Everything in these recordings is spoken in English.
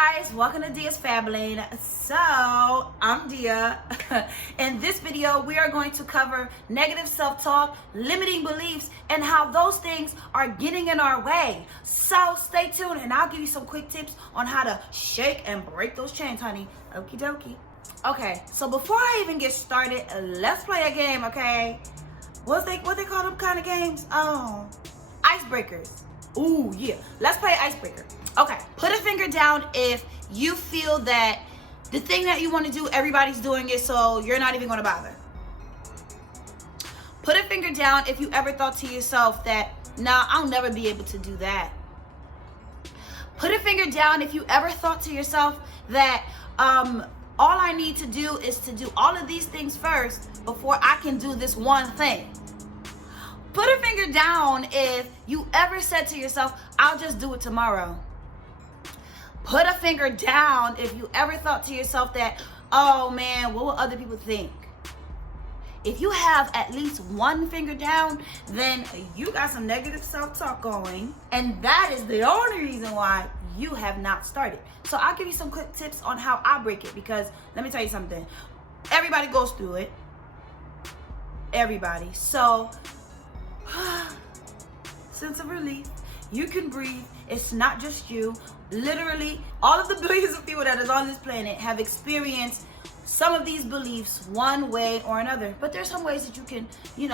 guys, welcome to Dia's Fab Lane. So I'm Dia. In this video we are going to cover negative self-talk, limiting beliefs, and how those things are getting in our way. So stay tuned and I'll give you some quick tips on how to shake and break those chains, honey. Okie dokie. Okay, so before I even get started, let's play a game, okay? What they call them kind of games? Icebreakers. Ooh, yeah. Let's play icebreaker. Okay, put a finger down if you feel that the thing that you want to do, everybody's doing it, so you're not even going to bother. Put a finger down if you ever thought to yourself that, nah, I'll never be able to do that. Put a finger down if you ever thought to yourself that all I need to do is to do all of these things first before I can do this one thing. Put a finger down if you ever said to yourself, I'll just do it tomorrow. Put a finger down if you ever thought to yourself that, oh man, what will other people think? If you have at least one finger down, then you got some negative self-talk going, and that is the only reason why you have not started. So I'll give you some quick tips on how I break it, because let me tell you something. Everybody goes through it. Everybody. So sense of relief. You can breathe. It's not just you. Literally, all of the billions of people that is on this planet have experienced some of these beliefs one way or another. But there's some ways that you can,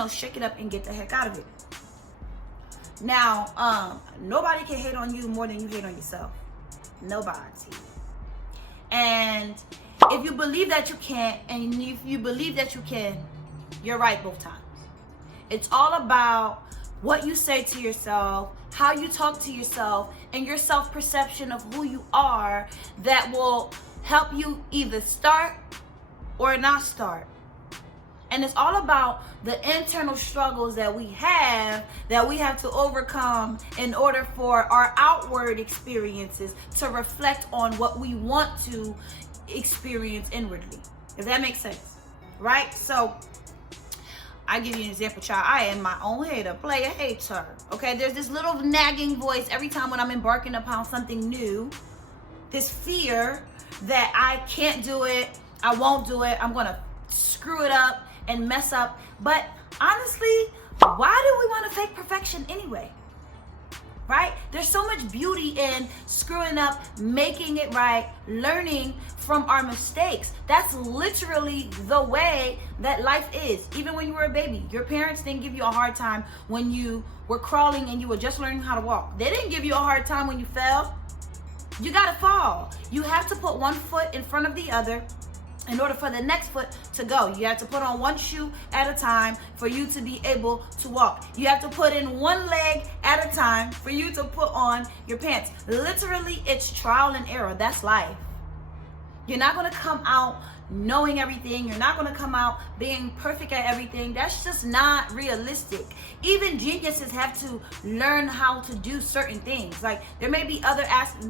shake it up and get the heck out of it. Now, nobody can hate on you more than you hate on yourself. Nobody. And if you believe that you can't, and if you believe that you can, you're right both times. It's all about what you say to yourself, how you talk to yourself, and your self-perception of who you are that will help you either start or not start. And it's all about the internal struggles that we have to overcome in order for our outward experiences to reflect on what we want to experience inwardly. If that makes sense, right? So I give you an example, child. I am my own hater, player hater. Okay, there's this little nagging voice every time when I'm embarking upon something new. This fear that I can't do it, I won't do it, I'm gonna screw it up and mess up. But honestly, why do we want to fake perfection anyway? Right? There's so much beauty in screwing up, making it right, learning from our mistakes. That's literally the way that life is. Even when you were a baby, your parents didn't give you a hard time when you were crawling and you were just learning how to walk. They didn't give you a hard time when you fell. You gotta fall. You have to put one foot in front of the other in order for the next foot to go. You have to put on one shoe at a time for you to be able to walk. You have to put in one leg at a time for you to put on your pants. Literally, it's trial and error. That's life. You're not gonna come out knowing everything. You're not gonna come out being perfect at everything. That's just not realistic. Even geniuses have to learn how to do certain things. Like, there may be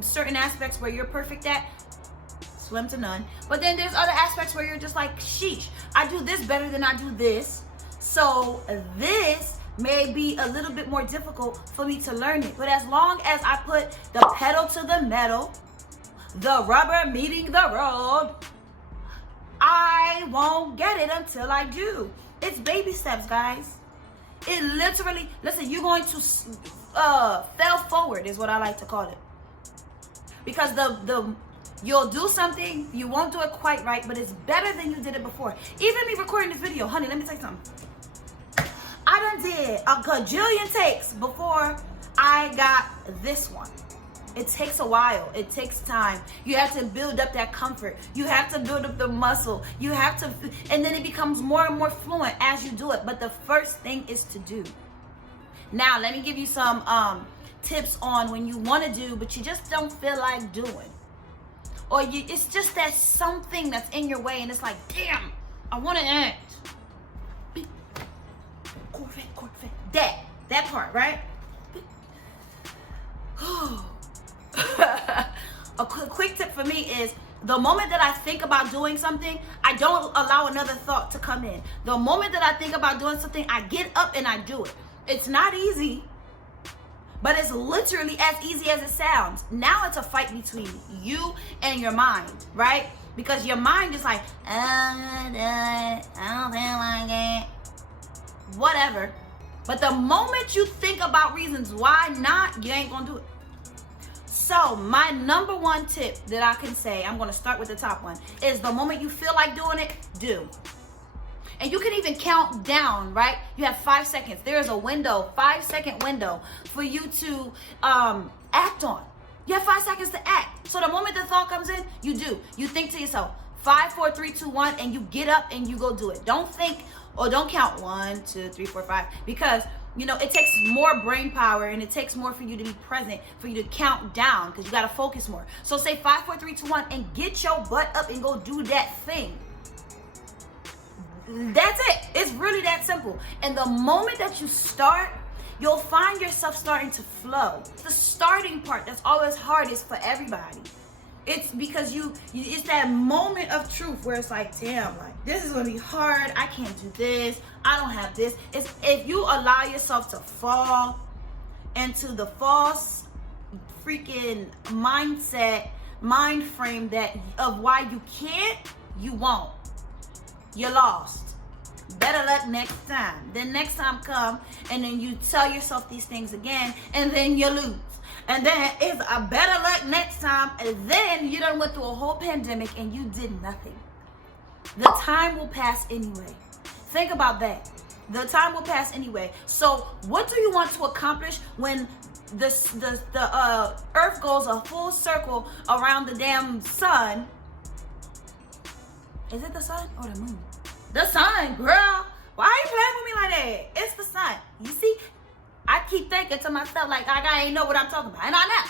certain aspects where you're perfect at, slim to none. But then there's other aspects where you're just like, sheesh, I do this better than I do this. So this may be a little bit more difficult for me to learn it. But as long as I put the pedal to the metal, the rubber meeting the road, I won't get it until I do. It's steps, guys. It literally, listen, you're going to fail forward is what I like to call it. Because you'll do something, you won't do it quite right, but it's better than you did it before. Even me recording this video, honey, let me tell you something. I done did a gajillion takes before I got this one. It takes a while. It takes time. You have to build up that comfort. You have to build up the muscle. You have to, and then it becomes more and more fluent as you do it. But the first thing is to do. Now, let me give you some tips on when you want to do, but you just don't feel like doing. Or it's just that something that's in your way and it's like, damn, I want to act. Corvette. That part, right? A quick tip for me is the moment that I think about doing something, I don't allow another thought to come in. The moment that I think about doing something, I get up and I do it. It's not easy, But it's literally as easy as it sounds. Now it's a fight between you and your mind, right? Because your mind is like, I don't feel like it. Whatever. But the moment you think about reasons why not, you ain't gonna do it. So my number one tip that I can say, I'm gonna start with the top one, is the moment you feel like doing it, do. And you can even count down, right? You have 5 seconds. There is a window, 5-second window for you to act on. You have 5 seconds to act. So the moment the thought comes in, you do. You think to yourself, 5, 4, 3, 2, 1, and you get up and you go do it. Don't think or don't count 1, 2, 3, 4, 5, because you know it takes more brain power and it takes more for you to be present, for you to count down, because you got to focus more. So say 5, 4, 3, 2, 1, and get your butt up and go do that thing. That's it. It's really that simple. And the moment that you start, you'll find yourself starting to flow. The starting part that's always hardest for everybody. It's because it's that moment of truth where it's like, damn, like this is gonna be hard. I can't do this. I don't have this. It's if you allow yourself to fall into the false freaking mind frame that of why you can't, you won't. You're lost. Better luck next time. Then next time come, and then you tell yourself these things again, and then you lose. And then it's a better luck next time, and then you done went through a whole pandemic and you did nothing. The time will pass anyway. Think about that. The time will pass anyway. So what do you want to accomplish when the earth goes a full circle around the damn sun? Is it the sun or the moon? The sun, girl. Why are you playing with me like that? It's the sun. You see? I keep thinking to myself like I ain't know what I'm talking about. And I know.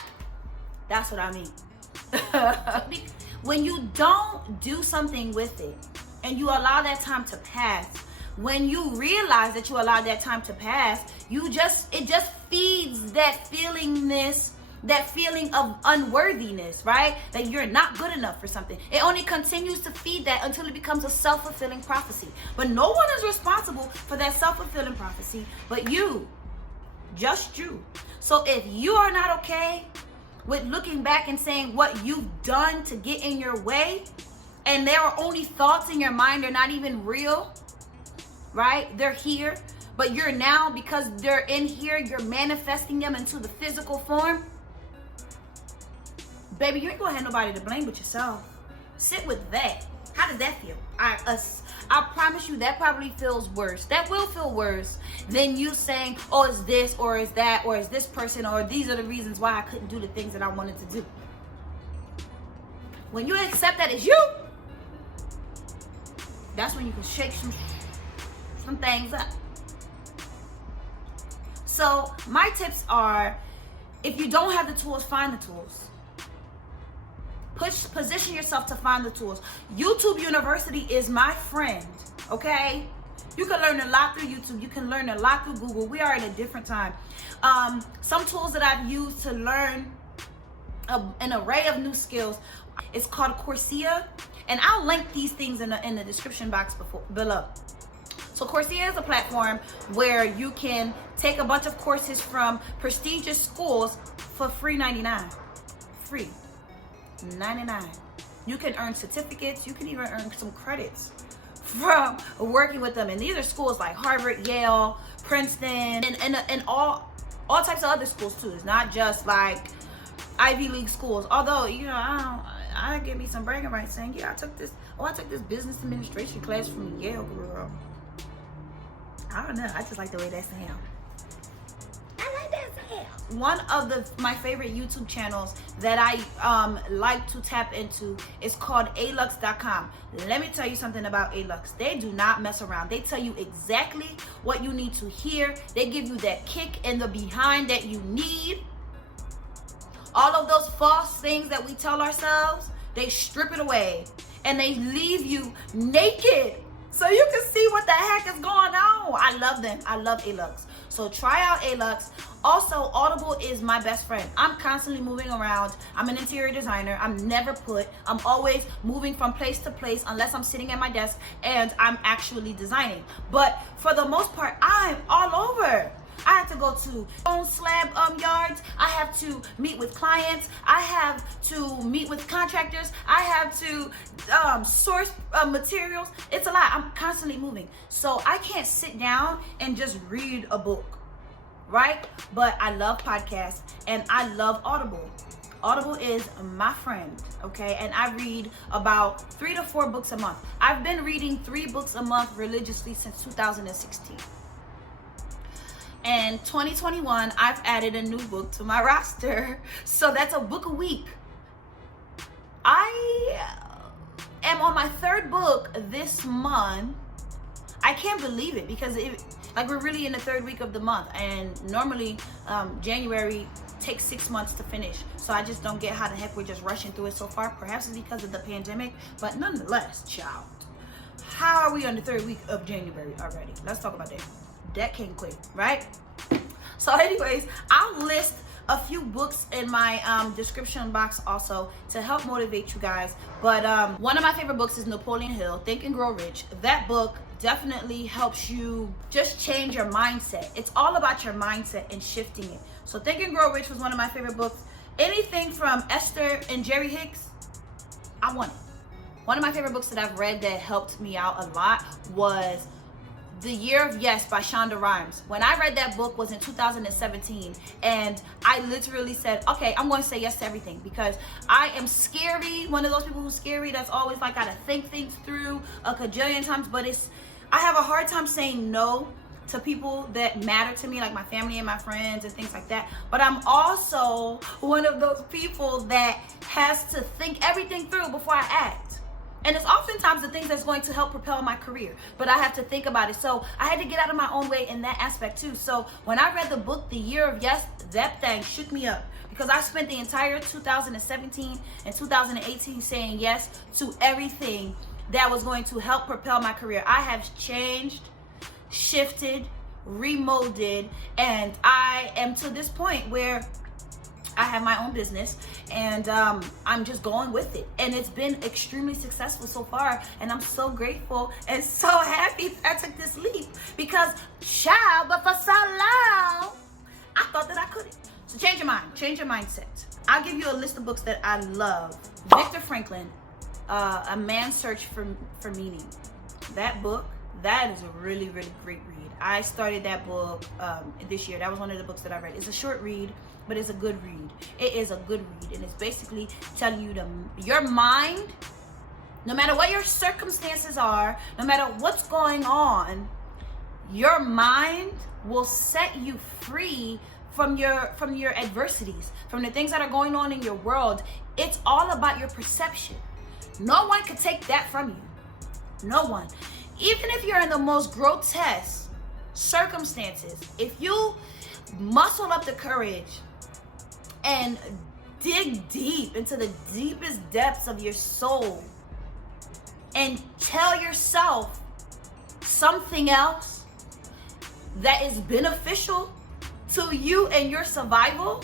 That's what I mean. When you don't do something with it and you allow that time to pass, when you realize that you allowed that time to pass, it just feeds that feeling of unworthiness, right? That you're not good enough for something. It only continues to feed that until it becomes a self-fulfilling prophecy. But no one is responsible for that self-fulfilling prophecy but you. Just you. So if you are not okay with looking back and saying what you've done to get in your way, and there are only thoughts in your mind, they're not even real, right? They're here, but you're now, because they're in here, you're manifesting them into the physical form. Baby, you ain't gonna have nobody to blame but yourself. Sit with that. How does that feel? I promise you that probably feels worse. That will feel worse than you saying, oh, it's this, or it's that, or it's this person, or these are the reasons why I couldn't do the things that I wanted to do. When you accept that it's you, that's when you can shake some things up. So my tips are, if you don't have the tools, find the tools. Position yourself to find the tools. YouTube University is my friend, okay? You can learn a lot through YouTube. You can learn a lot through Google. We are in a different time. Some tools that I've used to learn an array of new skills, it's called Coursera, and I'll link these things in the description box below. So Coursera is a platform where you can take a bunch of courses from prestigious schools for free 99. Free 99. You can earn certificates. You can even earn some credits from working with them. And these are schools like Harvard, Yale, Princeton, and all types of other schools too. It's not just like Ivy League schools. Although, you know, I give me some bragging rights saying, yeah, I took this business administration class from Yale, girl. I don't know. I just like the way that sounds. One of my favorite YouTube channels that I like to tap into is called alux.com. Let me tell you something about Alux. They do not mess around. They tell you exactly what you need to hear. They give you that kick in the behind that you need. All of those false things that we tell ourselves, they strip it away and they leave you naked so you can see what the heck is going on. I love them. I love Alux. So try out Alux. Also, Audible is my best friend. I'm constantly moving around. I'm an interior designer. I'm never put. I'm always moving from place to place unless I'm sitting at my desk and I'm actually designing. But for the most part, I'm all over. I have to go to stone slab yards. I have to meet with clients. I have to meet with contractors. I have to source materials. It's a lot. I'm constantly moving. So I can't sit down and just read a book, right? But I love podcasts and I love Audible. Audible is my friend, okay? And I read about 3 to 4 books a month. I've been reading 3 books a month religiously since 2016. And 2021, I've added a new book to my roster. So that's a book a week. I am on my 3rd book this month. I can't believe it because we're really in the 3rd week of the month. And normally January takes 6 months to finish. So I just don't get how the heck we're just rushing through it so far. Perhaps it's because of the pandemic, but nonetheless, child. How are we on the 3rd week of January already? Let's talk about that. That came quick, right? So anyways, I'll list a few books in my description box also to help motivate you guys. But one of my favorite books is Napoleon Hill, Think and Grow Rich. That book definitely helps you just change your mindset. It's all about your mindset and shifting it. So Think and Grow Rich was one of my favorite books. Anything from Esther and Jerry Hicks, I want it. One of my favorite books that I've read that helped me out a lot was The Year of Yes by Shonda Rhimes. When I read that book was in 2017, and I literally said, okay, I'm going to say yes to everything because I am scary. One of those people who's scary that's always like gotta think things through a cajillion times, but I have a hard time saying no to people that matter to me, like my family and my friends and things like that. But I'm also one of those people that has to think everything through before I act. And it's oftentimes the things that's going to help propel my career, but I have to think about it. So I had to get out of my own way in that aspect too. So when I read the book, The Year of Yes, that thing shook me up because I spent the entire 2017 and 2018 saying yes to everything that was going to help propel my career. I have changed, shifted, remolded, and I am to this point where I have my own business and I'm just going with it. And it's been extremely successful so far. And I'm so grateful and so happy I took this leap because, child, but for so long, I thought that I couldn't. So change your mind, change your mindset. I'll give you a list of books that I love. Viktor Frankl, A Man's Search for Meaning. That book, that is a really, really great read. I started that book this year. That was one of the books that I read. It's a short read, but it's a good read. It is a good read, and it's basically telling you your mind, no matter what your circumstances are, no matter what's going on, your mind will set you free from your adversities, from the things that are going on in your world. It's all about your perception. No one can take that from you. No one. Even if you're in the most grotesque circumstances, if you muscle up the courage and dig deep into the deepest depths of your soul and tell yourself something else that is beneficial to you and your survival,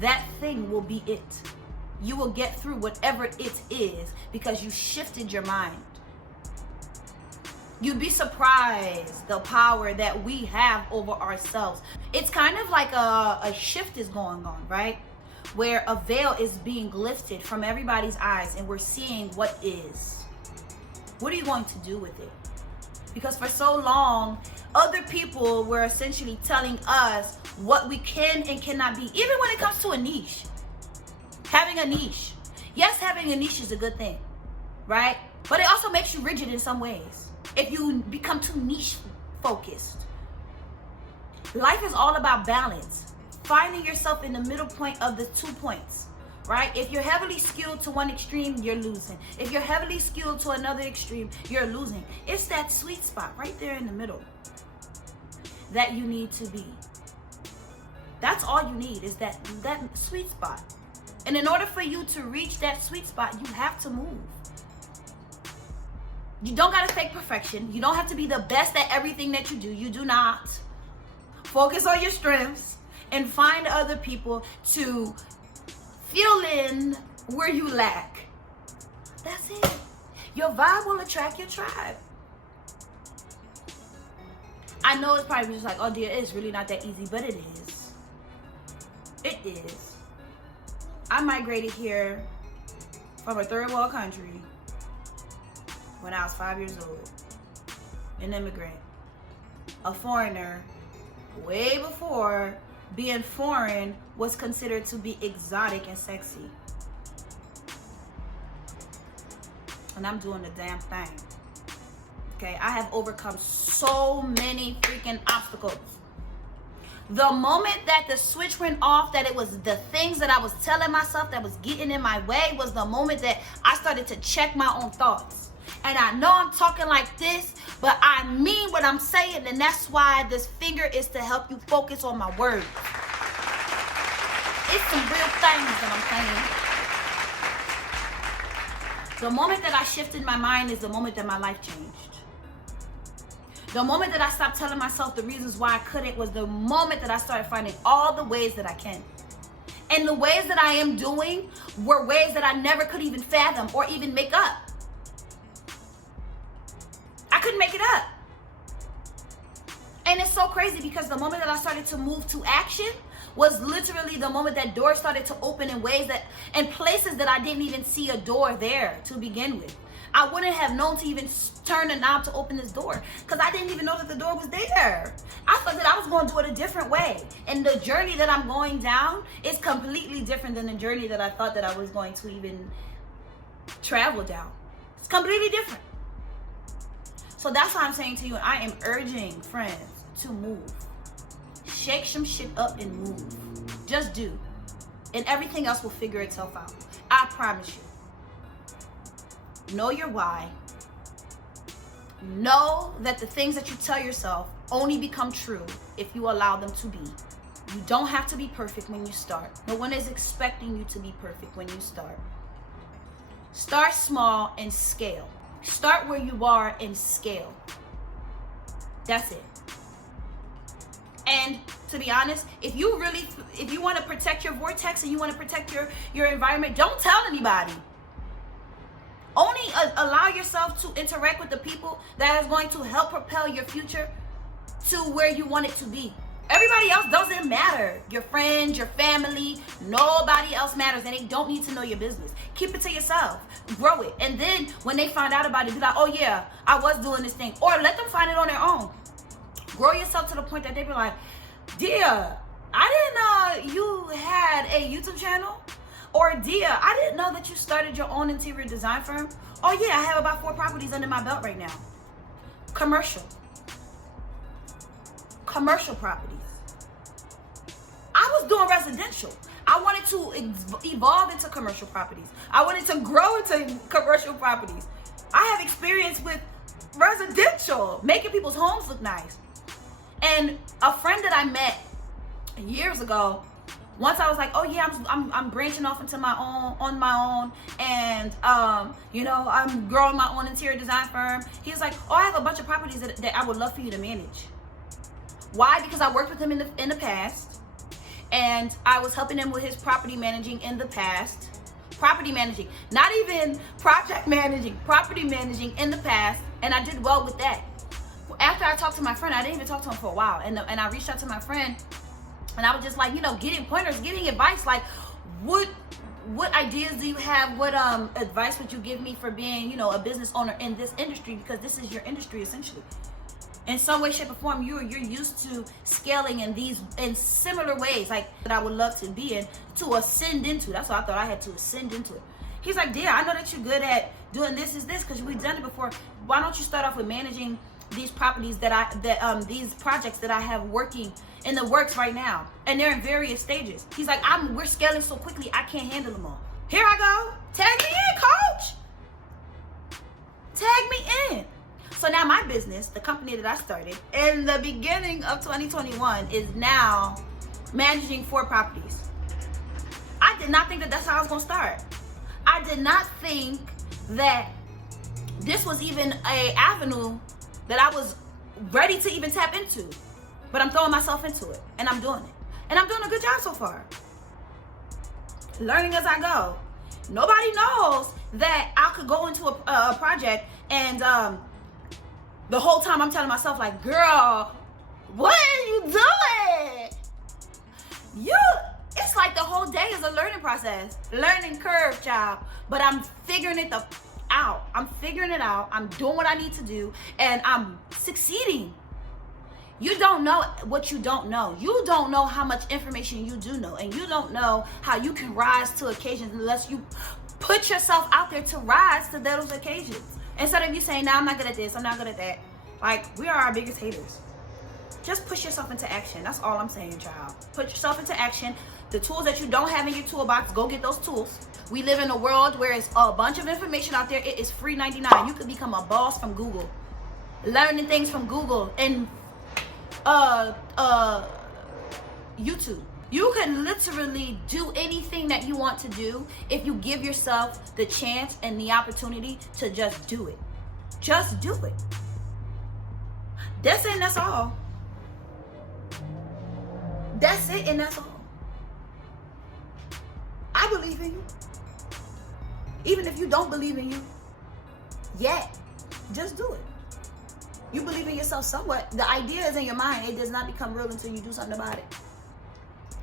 that thing will be it. You will get through whatever it is because you shifted your mind. You'd be surprised the power that we have over ourselves. It's kind of like a shift is going on, right? Where a veil is being lifted from everybody's eyes and we're seeing what is. What are you going to do with it? Because for so long, other people were essentially telling us what we can and cannot be, even when it comes to a niche. Having a niche. Yes, having a niche is a good thing, right? But it also makes you rigid in some ways if you become too niche focused. Life is all about balance. Finding yourself in the middle point of the 2 points, right? If you're heavily skilled to one extreme, you're losing. If you're heavily skilled to another extreme, you're losing. It's that sweet spot right there in the middle that you need to be. That's all you need is that sweet spot. And in order for you to reach that sweet spot, you have to move. You don't gotta fake perfection. You don't have to be the best at everything that you do. You do not. Focus on your strengths and find other people to fill in where you lack. That's it. Your vibe will attract your tribe. I know it's probably just like, oh dear, it's really not that easy, but it is. It is. I migrated here from a third world country when I was 5 years old. An immigrant. A foreigner. Way before being foreign was considered to be exotic and sexy. And I'm doing the damn thing. Okay, I have overcome so many freaking obstacles. The moment that the switch went off, that it was the things that I was telling myself that was getting in my way, was the moment that I started to check my own thoughts. And I know I'm talking like this, but I mean what I'm saying, and that's why this finger is to help you focus on my words. It's some real things that I'm saying. The moment that I shifted my mind is the moment that my life changed. The moment that I stopped telling myself the reasons why I couldn't was the moment that I started finding all the ways that I can. And the ways that I am doing were ways that I never could even fathom or even make up. I couldn't make it up. And it's so crazy because the moment that I started to move to action was literally the moment that doors started to open in ways that, in places that I didn't even see a door there to begin with. I wouldn't have known to even turn the knob to open this door because I didn't even know that the door was there. I thought that I was going to do it a different way. And the journey that I'm going down is completely different than the journey that I thought that I was going to even travel down. It's completely different. So that's why I'm saying to you, I am urging friends to move. Shake some shit up and move. Just do. And everything else will figure itself out. I promise you. Know your why. Know that the things that you tell yourself only become true if you allow them to be. You don't have to be perfect when you start. No one is expecting you to be perfect when you start. Start small and scale. Start where you are and scale. That's it. And to be honest, if you want to protect your vortex and you want to protect your environment, don't tell anybody. Only allow yourself to interact with the people that is going to help propel your future to where you want it to be. Everybody else doesn't matter. Your friends, your family, nobody else matters, and they don't need to know your business. Keep it to yourself. Grow it. And then when they find out about it, be like, oh yeah, I was doing this thing. Or let them find it on their own. Grow yourself to the point that they be like, Dia, I didn't know you had a YouTube channel. Or Dia, I didn't know that you started your own interior design firm. Oh yeah, I have about 4 properties under my belt right now. Commercial properties. I was doing residential. I wanted to evolve into commercial properties. I wanted to grow into commercial properties. I have experience with residential, making people's homes look nice. And a friend that I met years ago, once I was like, oh yeah, I'm branching off into my own, and I'm growing my own interior design firm. He was like, oh, I have a bunch of properties that I would love for you to manage. Why? Because I worked with him in the past, and I was helping him with his property managing in the past. Property managing, not even project managing, property managing in the past, and I did well with that. After I talked to my friend, I didn't even talk to him for a while, and I reached out to my friend, and I was just like, getting pointers, getting advice, like, what ideas do you have? What advice would you give me for being, a business owner in this industry? Because this is your industry essentially. In some way, shape, or form, you're used to scaling in similar ways, like that I would love to be in, to ascend into. That's what I thought I had to ascend into it. He's like, Dear, I know that you're good at doing this because we've done it before. Why don't you start off with managing these properties these projects that I have working in the works right now, and they're in various stages. He's like, we're scaling so quickly, I can't handle them all. Here I go. Tag me in, coach. Tag me in. So now my business, the company that I started in the beginning of 2021, is now managing 4 properties. I did not think that that's how I was gonna start. I did not think that this was even an avenue that I was ready to even tap into. But I'm throwing myself into it, and I'm doing it. And I'm doing a good job so far. Learning as I go. Nobody knows that I could go into a project and the whole time I'm telling myself, like, girl, What are you doing? It's like the whole day is a learning process. Learning curve, child. But I'm figuring it out. I'm figuring it out. I'm doing what I need to do. And I'm succeeding. You don't know what you don't know. You don't know how much information you do know. And you don't know how you can rise to occasions unless you put yourself out there to rise to those occasions. Instead of you saying, nah, I'm not good at this, I'm not good at that. Like, we are our biggest haters. Just push yourself into action. That's all I'm saying, child. Put yourself into action. The tools that you don't have in your toolbox, go get those tools. We live in a world where it's a bunch of information out there. It is free 99. You could become a boss from Google. Learning things from Google and YouTube. You can literally do anything that you want to do if you give yourself the chance and the opportunity to just do it. Just do it. That's it and that's all. That's it and that's all. I believe in you. Even if you don't believe in you yet, just do it. You believe in yourself somewhat. The idea is in your mind. It does not become real until you do something about it.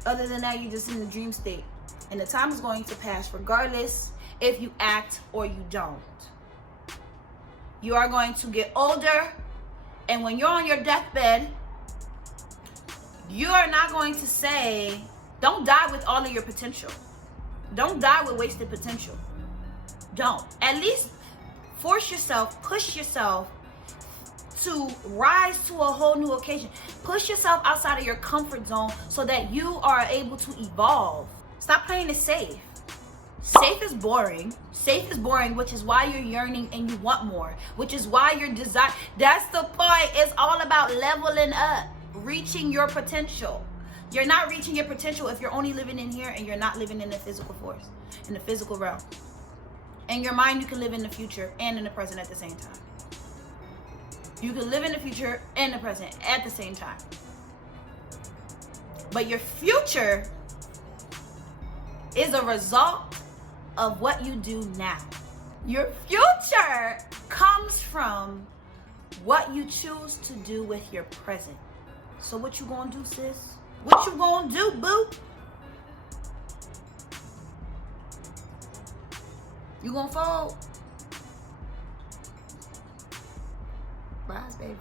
Other than that, you're just in the dream state. And the time is going to pass regardless if you act or you don't. You are going to get older. And when you're on your deathbed, you are not going to say, don't die with all of your potential. Don't die with wasted potential. Don't. At least force yourself, push yourself to rise to a whole new occasion. Push yourself outside of your comfort zone so that you are able to evolve. Stop playing it safe. Safe is boring. Safe is boring, which is why you're yearning and you want more, which is why you're desire. That's the point. It's all about leveling up, reaching your potential. You're not reaching your potential if you're only living in here and you're not living in the physical force, in the physical realm. In your mind, you can live in the future and in the present at the same time. You can live in the future and the present at the same time. But your future is a result of what you do now. Your future comes from what you choose to do with your present. So what you gonna do, sis? What you gonna do, boo? You gonna fold? Rise, baby.